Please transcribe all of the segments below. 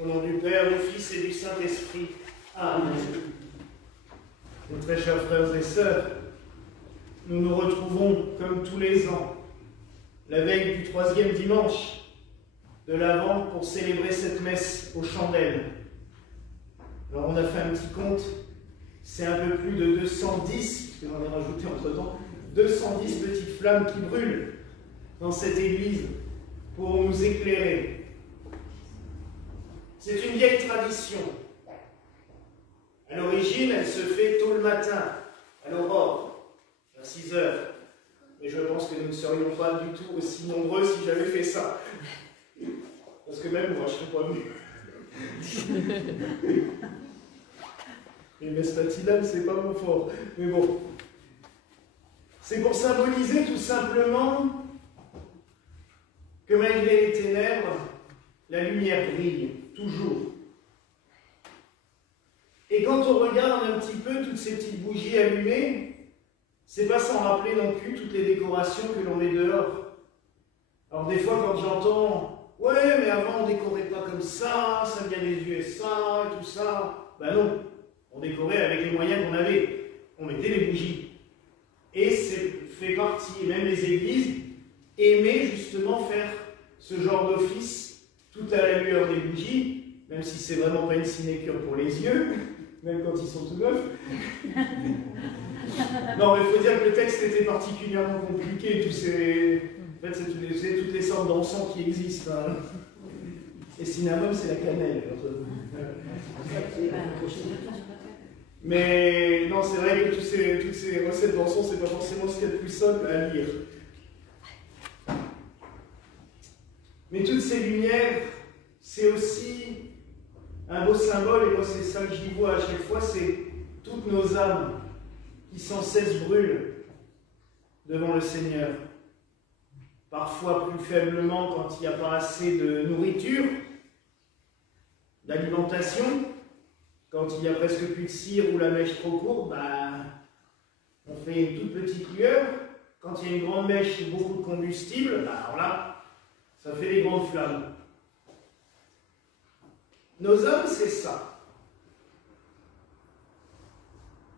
Au nom du Père, du Fils et du Saint-Esprit. Amen. Mes très chers frères et sœurs, nous nous retrouvons, comme tous les ans, la veille du 3e dimanche de l'Avent pour célébrer cette messe aux chandelles. Alors on a fait un petit compte, c'est un peu plus de 210, parce que j'en ai rajouté entre-temps, 210 petites flammes qui brûlent dans cette église pour nous éclairer. C'est une vieille tradition. À l'origine, elle se fait tôt le matin, à l'aurore, à 6 heures. Mais je pense que nous ne serions pas du tout aussi nombreux si j'avais fait ça. Parce que même moi, je ne serais pas venu. Les messes matinales, c'est pas mon fort. Mais bon. C'est pour symboliser tout simplement que malgré les ténèbres, la lumière brille, toujours. Et quand on regarde un petit peu toutes ces petites bougies allumées, c'est pas sans rappeler non plus toutes les décorations que l'on met dehors. Alors des fois quand j'entends « Ouais, mais avant on décorait pas comme ça vient des USA et tout ça », ben non, on décorait avec les moyens qu'on avait. On mettait les bougies. Et c'est fait partie, et même les églises aimaient justement faire ce genre d'office tout à la lueur des bougies, même si c'est vraiment pas une sinécure pour les yeux, même quand ils sont tout neufs. Non, mais il faut dire que le texte était particulièrement compliqué. En fait, c'est toutes les sortes d'encens qui existent. Hein. Et cinnamon, c'est la cannelle. Mais non, c'est vrai que toutes ces recettes d'encens, c'est pas forcément ce qu'il y a de plus simple à lire. Mais toutes ces lumières, c'est aussi un beau symbole, et moi c'est ça que j'y vois à chaque fois, c'est toutes nos âmes qui sans cesse brûlent devant le Seigneur. Parfois plus faiblement quand il n'y a pas assez de nourriture, d'alimentation, quand il y a presque plus de cire ou la mèche trop courte, ben, on fait une toute petite lueur. Quand il y a une grande mèche et beaucoup de combustible, ben, alors là, ça fait des grandes flammes. Nos âmes, c'est ça.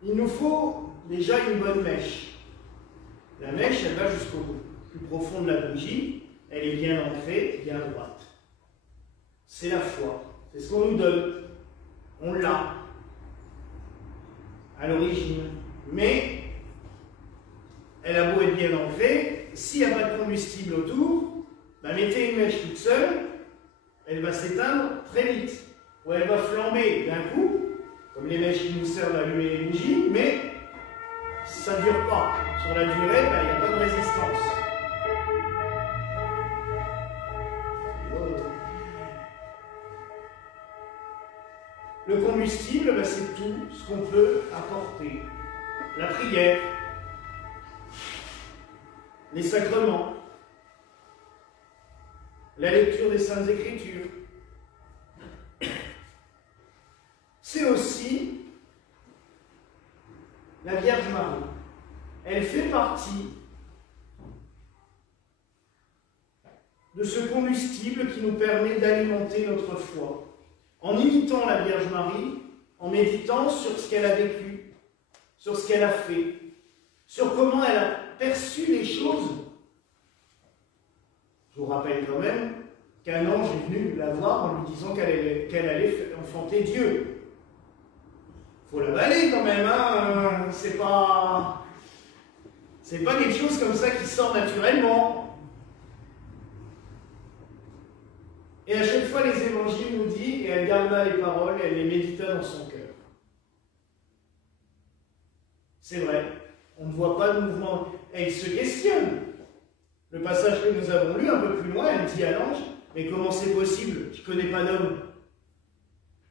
Il nous faut déjà une bonne mèche. La mèche, elle va jusqu'au plus profond de la bougie. Elle est bien ancrée, bien droite. C'est la foi. C'est ce qu'on nous donne. On l'a. À l'origine. Mais, elle a beau être bien ancrée, s'il n'y a pas de combustible autour, bah mettez une mèche toute seule, elle va s'éteindre très vite. Ou elle va flamber d'un coup, comme les mèches qui nous servent à allumer les bougies, mais ça ne dure pas. Sur la durée, il n'y a pas de résistance. Le combustible, c'est tout ce qu'on peut apporter. La prière, les sacrements, la lecture des Saintes Écritures. C'est aussi la Vierge Marie. Elle fait partie de ce combustible qui nous permet d'alimenter notre foi. En imitant la Vierge Marie, en méditant sur ce qu'elle a vécu, sur ce qu'elle a fait, sur comment elle a perçu les choses. Je vous rappelle quand même qu'un ange est venu la voir en lui disant qu'elle allait enfanter Dieu. Il faut l'avaler quand même, hein. C'est pas quelque chose comme ça qui sort naturellement. Et à chaque fois, les évangiles nous disent, et elle garda les paroles, et elle les médita dans son cœur. C'est vrai, on ne voit pas de mouvement. Elle se questionne. Le passage que nous avons lu un peu plus loin, elle dit à l'ange, mais comment c'est possible? Je ne connais pas d'homme.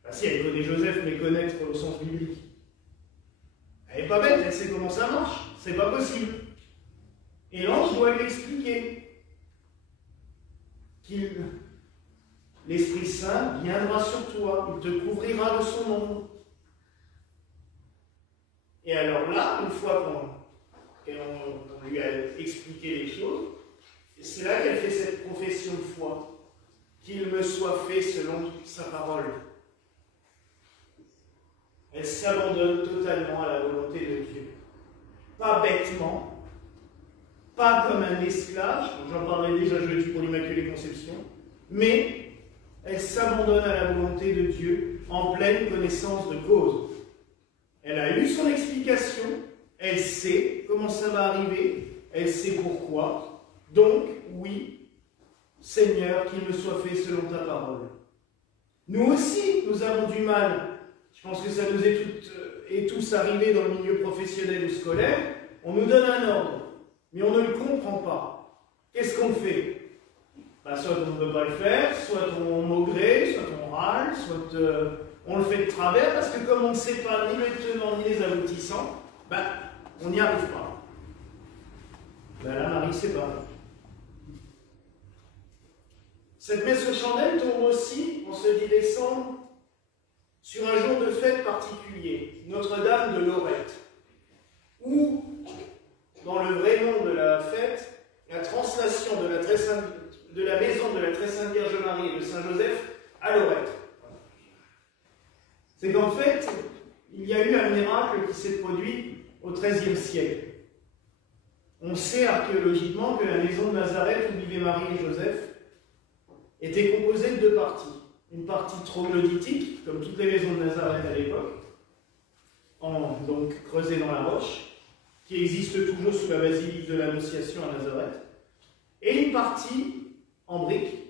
Ah si, elle connaît Joseph, mais connaître au sens biblique. Elle n'est pas bête, elle sait comment ça marche. C'est pas possible. Et l'ange doit lui expliquer qu'il... L'Esprit Saint viendra sur toi, il te couvrira de son ombre. Et alors là, une fois qu'on lui a expliqué les choses, c'est là qu'elle fait cette profession de foi. qu'il me soit fait selon sa parole. Elle s'abandonne totalement à la volonté de Dieu. Pas bêtement, pas comme un esclave, j'en parlais déjà jeudi pour l'Immaculée Conception, mais elle s'abandonne à la volonté de Dieu en pleine connaissance de cause. Elle a eu son explication, elle sait comment ça va arriver, elle sait pourquoi. Donc, oui, Seigneur, qu'il me soit fait selon ta parole. Nous aussi, nous avons du mal. Je pense que ça nous est toutes et tous arrivé dans le milieu professionnel ou scolaire. On nous donne un ordre, mais on ne le comprend pas. Qu'est-ce qu'on fait? Soit on ne peut pas le faire, soit on maugré, soit on râle, soit on le fait de travers, parce que comme on ne sait pas ni les tenants ni les aboutissants, on n'y arrive pas. Là, Marie, c'est pareil. Cette messe aux chandelles tombe aussi, en ce 10 décembre, sur un jour de fête particulier, Notre-Dame de Lorette, où, dans le vrai nom de la fête, la translation de la maison de la Très Sainte Vierge Marie et de Saint Joseph à Lorette. C'est qu'en fait, il y a eu un miracle qui s'est produit au XIIIe siècle. On sait archéologiquement que la maison de Nazareth où vivaient Marie et Joseph était composée de 2 parties. Une partie troglodytique, comme toutes les maisons de Nazareth à l'époque, donc creusée dans la roche, qui existe toujours sous la basilique de l'Annonciation à Nazareth, et une partie en briques,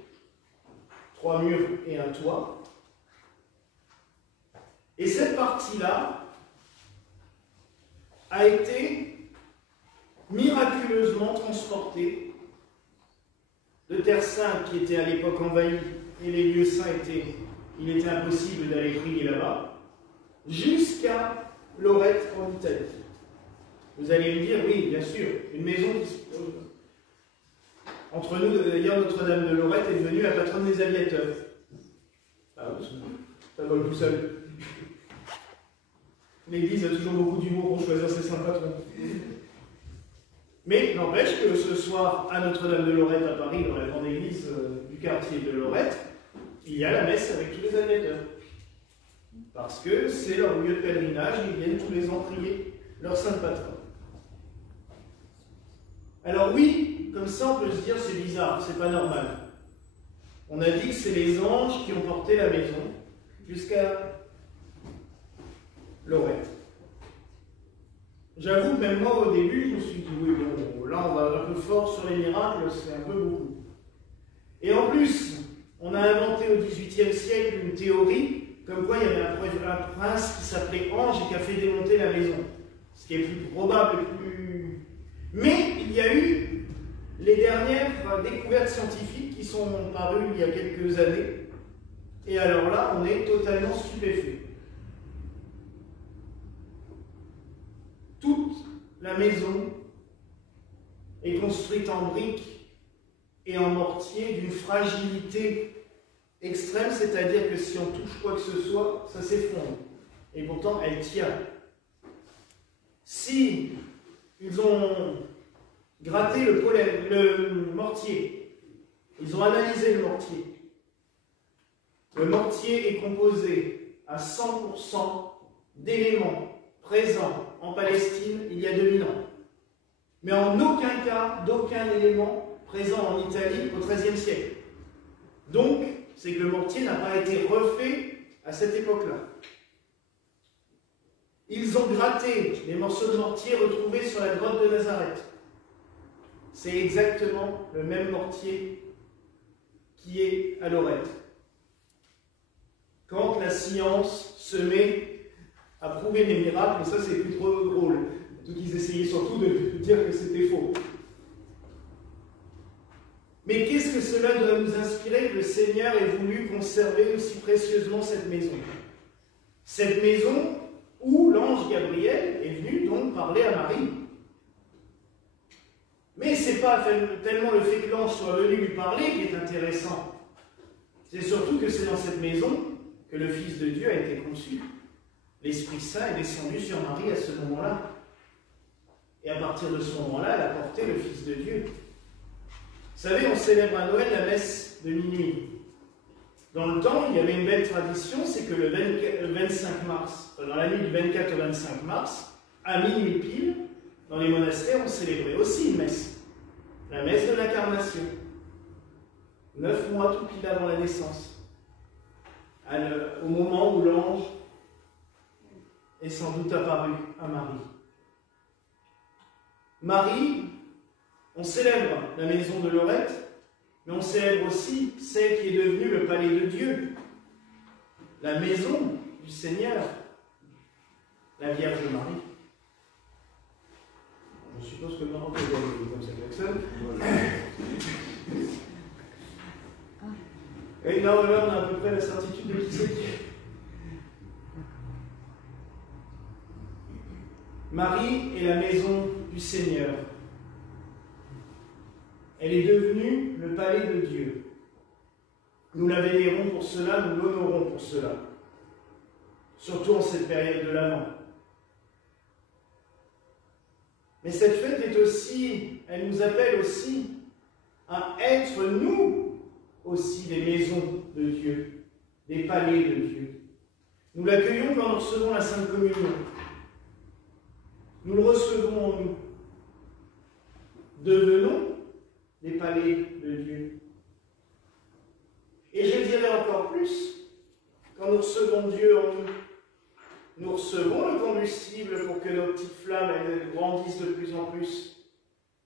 3 murs et un toit. Et cette partie-là a été miraculeusement transportée de Terre Sainte, qui était à l'époque envahie, et les lieux saints il était impossible d'aller prier là-bas, jusqu'à Lorette en Italie. Vous allez me dire, oui, bien sûr, une maison qui entre nous, d'ailleurs, Notre-Dame de Lorette est devenue la patronne des aviateurs. Ah oui, ça vole tout seul. L'Église a toujours beaucoup d'humour pour choisir ses saints patrons. Mais n'empêche que ce soir, à Notre-Dame de Lorette à Paris, dans la grande église du quartier de Lorette, il y a la messe avec tous les aviateurs. Parce que c'est leur lieu de pèlerinage, ils viennent tous les ans prier leur sainte patronne. Alors oui, comme ça on peut se dire c'est bizarre, c'est pas normal. On a dit que c'est les anges qui ont porté la maison jusqu'à Lorette. J'avoue que même moi au début, je me suis dit oui, bon, là on va un peu fort sur les miracles, c'est un peu beaucoup. Et en plus, on a inventé au XVIIIe siècle une théorie comme quoi il y avait un prince qui s'appelait Ange et qui a fait démonter la maison. Ce qui est plus probable, plus... Mais il y a eu les dernières découvertes scientifiques qui sont parues il y a quelques années. Et alors là, on est totalement stupéfait. Toute la maison est construite en briques et en mortier d'une fragilité extrême, c'est-à-dire que si on touche quoi que ce soit, ça s'effondre. Et pourtant, elle tient. Si ils ont gratté le mortier, ils ont analysé le mortier. Le mortier est composé à 100% d'éléments présents en Palestine il y a 2000 ans. Mais en aucun cas d'aucun élément présent en Italie au XIIIe siècle. Donc, c'est que le mortier n'a pas été refait à cette époque-là. Ils ont gratté les morceaux de mortier retrouvés sur la grotte de Nazareth. C'est exactement le même mortier qui est à Lorette. Quand la science se met à prouver les miracles, ça c'est plus trop drôle. Donc ils essayaient surtout de dire que c'était faux. Mais qu'est-ce que cela doit nous inspirer que le Seigneur ait voulu conserver aussi précieusement cette maison? Cette maison où l'ange Gabriel est venu donc parler à Marie. Mais ce n'est pas tellement le fait que l'ange soit venu lui parler qui est intéressant. C'est surtout que c'est dans cette maison que le Fils de Dieu a été conçu. L'Esprit Saint est descendu sur Marie à ce moment-là. Et à partir de ce moment-là, elle a porté le Fils de Dieu. Vous savez, on célèbre à Noël la messe de minuit. Dans le temps, il y avait une belle tradition, c'est que le 25 mars, dans la nuit du 24 au 25 mars, à minuit pile, dans les monastères, on célébrait aussi une messe. La messe de l'incarnation. 9 mois tout pile avant la naissance. Au moment où l'ange est sans doute apparu à Marie. Marie, on célèbre la maison de Lorette, mais on célèbre aussi celle qui est devenue le palais de Dieu, la maison du Seigneur, la Vierge Marie. Je suppose que le Maroc est comme ça, Jackson. Et là, on a à peu près la certitude de qui c'est qui. Marie est la maison du Seigneur. Elle est devenue le palais de Dieu. Nous la vénérons pour cela, nous l'honorons pour cela. Surtout en cette période de l'Avent. Mais cette fête est aussi, elle nous appelle aussi à être, nous aussi, des maisons de Dieu, des palais de Dieu. Nous l'accueillons quand nous recevons la Sainte Communion. Nous le recevons en nous. Devenons des palais de Dieu. Et je dirais encore plus, quand nous recevons Dieu en nous, nous recevons le combustible pour que nos petites flammes elles grandissent de plus en plus.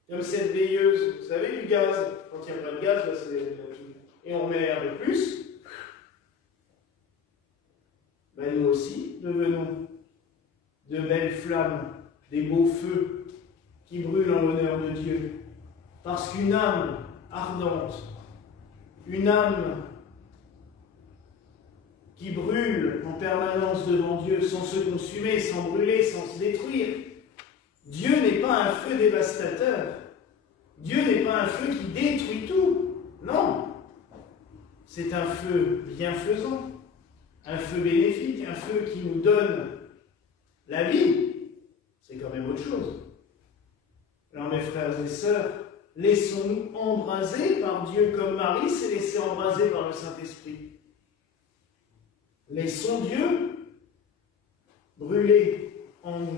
Comme cette veilleuse, vous savez, du gaz. Quand il n'y a pas de gaz, là, et on met un peu plus. Ben, nous aussi, devenons de belles flammes, des beaux feux qui brûlent en l'honneur de Dieu. Parce qu'une âme ardente, une âme qui brûle en permanence devant Dieu, sans se consumer, sans brûler, sans se détruire. Dieu n'est pas un feu dévastateur. Dieu n'est pas un feu qui détruit tout. Non. C'est un feu bienfaisant, un feu bénéfique, un feu qui nous donne la vie. C'est quand même autre chose. Alors mes frères et sœurs, laissons-nous embraser par Dieu comme Marie s'est laissée embraser par le Saint-Esprit. Laissons Dieu brûler en nous.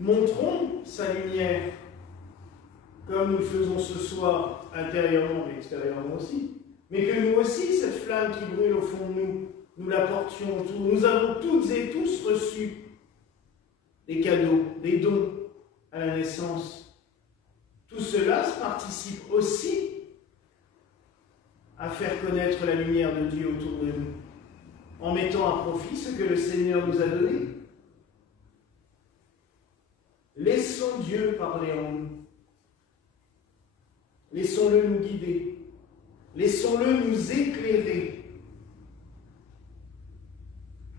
Montrons sa lumière, comme nous le faisons ce soir, intérieurement mais extérieurement aussi. Mais que nous aussi, cette flamme qui brûle au fond de nous, nous la portions autour. Nous avons toutes et tous reçu des cadeaux, des dons à la naissance. Tout cela participe aussi à faire connaître la lumière de Dieu autour de nous, en mettant à profit ce que le Seigneur nous a donné. Laissons Dieu parler en nous. Laissons-le nous guider. Laissons-le nous éclairer.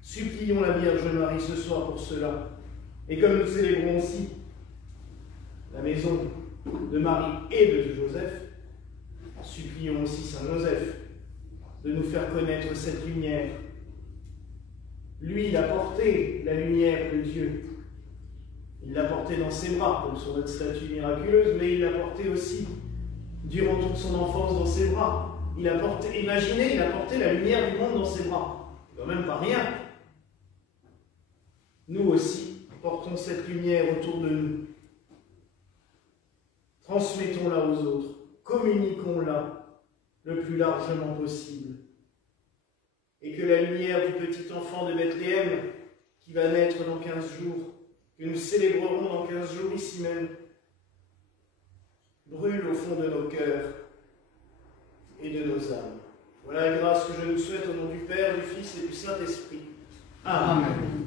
Supplions la Vierge Marie ce soir pour cela. Et comme nous célébrons aussi la maison de Marie et de Joseph, supplions aussi Saint Joseph de nous faire connaître cette lumière. Lui, il a porté la lumière de Dieu. Il l'a portée dans ses bras, comme sur notre statue miraculeuse, mais il l'a portée aussi durant toute son enfance dans ses bras. Il a porté, imaginez, il a porté la lumière du monde dans ses bras. C'est quand même pas rien. Nous aussi, portons cette lumière autour de nous. Transmettons-la aux autres. Communiquons-la le plus largement possible. Et que la lumière du petit enfant de Bethléem, qui va naître dans 15 jours, que nous célébrerons dans 15 jours ici même, brûle au fond de nos cœurs et de nos âmes. Voilà la grâce que je nous souhaite au nom du Père, du Fils et du Saint-Esprit. Amen.